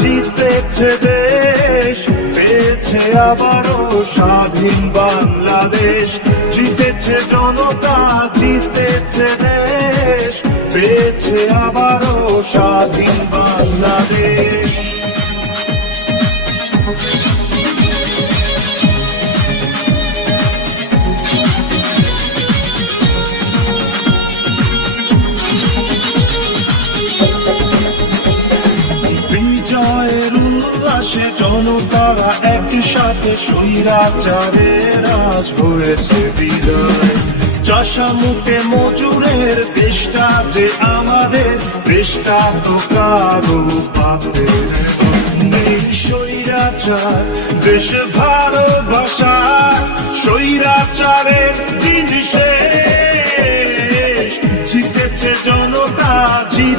জিতেছে দেশ, পেয়েছে আবারও স্বাধীন বাংলাদেশ। জিতেছে জনতা, জিতেছে দেশ, পেয়েছে আবারও স্বাধীন বাংলাদেশ। বিজয়ের উল্লাসে জনতারা একসাথে, স্বৈরাচারের আজ হয়েছে বিদায়। চাষামুখে মজুরের দেশটা যে আমাদের, দেশটা তো কারো বাপের নেই। স্বৈরাচার দেশ ভালোবাসা, স্বৈরাচারের দিন শেষ। জিতেছে জনতা,